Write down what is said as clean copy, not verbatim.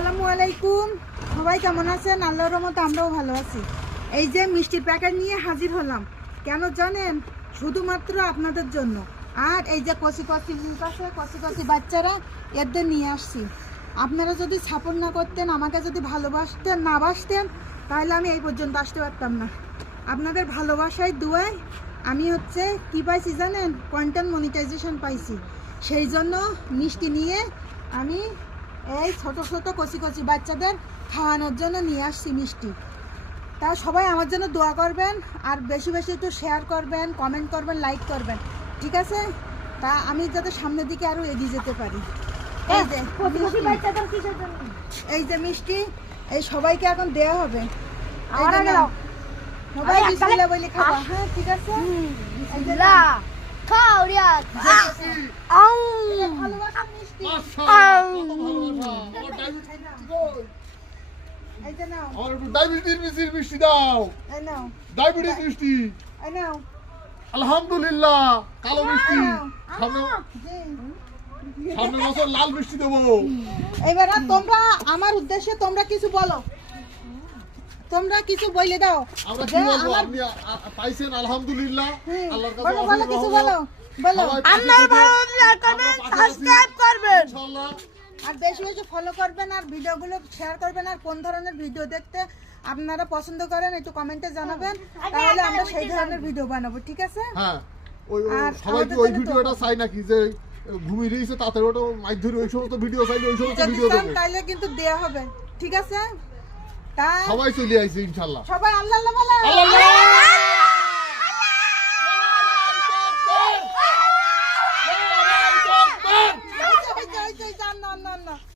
আসসালামু আলাইকুম। সবাই কেমন আছেন? আল্লাহর রহমতে আমরাও ভালো আছি। এই যে মিষ্টির প্যাকেট নিয়ে হাজির হলাম, কেন জানেন? শুধুমাত্র আপনাদের জন্য। আর এই যে কচি কচি মুখ আছে, কচি কচি বাচ্চারা, এদের নিয়ে আসছি। আপনারা যদি সাপোর্ট না করতেন, আমাকে যদি ভালোবাসতেন না বাসতেন, তাহলে আমি এই পর্যন্ত আসতে পারতাম না। আপনাদের ভালোবাসায় দুয়ায় আমি কি পাইছি জানেন? কন্টেন্ট মনিটাইজেশন পাইছি। সেই জন্য মিষ্টি নিয়ে আমি এই ছোট ছোট কচি কচি বাচ্চাদের খাওয়ানোর জন্য নিয়ে আসছি মিষ্টি। তা সবাই আমার জন্য দোয়া করবেন, আর বেশি বেশি একটু শেয়ার করবেন, কমেন্ট করবেন, লাইক করবেন, ঠিক আছে? তা আমি যাতে সামনের দিকে আরও এগিয়ে যেতে পারি। এই যে মিষ্টি, এই সবাইকে এখন দেয়া হবে। সবাই বিসমিল্লাহ বলে খাবা, হ্যাঁ ঠিক আছে? ভালোবাসা মিষ্টি। এই যে নাও, আমার একটু ডায়াবেটিস মিষ্টি দাও। এই নাও, ডায়াবেটিস মিষ্টি। এই নাও। আলহামদুলিল্লাহ, কালো মিষ্টি। সামনে জি। সামনের বছর লাল মিষ্টি দেবো। এবার তোমরা আমার উদ্দেশ্যে তোমরা কিছু বলো, তোমরা কিছু বলে দাও। আমরা কি বলবো? আপনি পাইছেন আলহামদুলিল্লাহ, আল্লাহর কাছে বলো বলো, কিছু বলো বলো। আপনারা ভালো লাইক কমেন্ট সাবস্ক্রাইব করবেন ইনশাআল্লাহ। আর বেশি বেশি ফলো করবেন, আর ভিডিওগুলো শেয়ার করবেন, আর কোন ধরনের ভিডিও দেখতে আপনারা পছন্দ করেন একটু কমেন্টে জানাবেন, তাহলে আমরা সেই ধরনের ভিডিও বানাবো, ঠিক আছে? হ্যাঁ, ওই আর সবাই কি ওই ভিডিওটা চাই নাকি যে ঘুমিয়ে রয়েছে তাতে ওটা মাইক ধরে ওই সমস্ত ভিডিও চাইলে ওই সমস্ত যদি ভিডিও চান দেবো। তাহলে কিন্তু দেয়া হবে, ঠিক আছে? তা সবাই চলে আইছে ইনশাআল্লাহ। সবাই আল্লাহ আল্লাহ বলো। আল্লাহ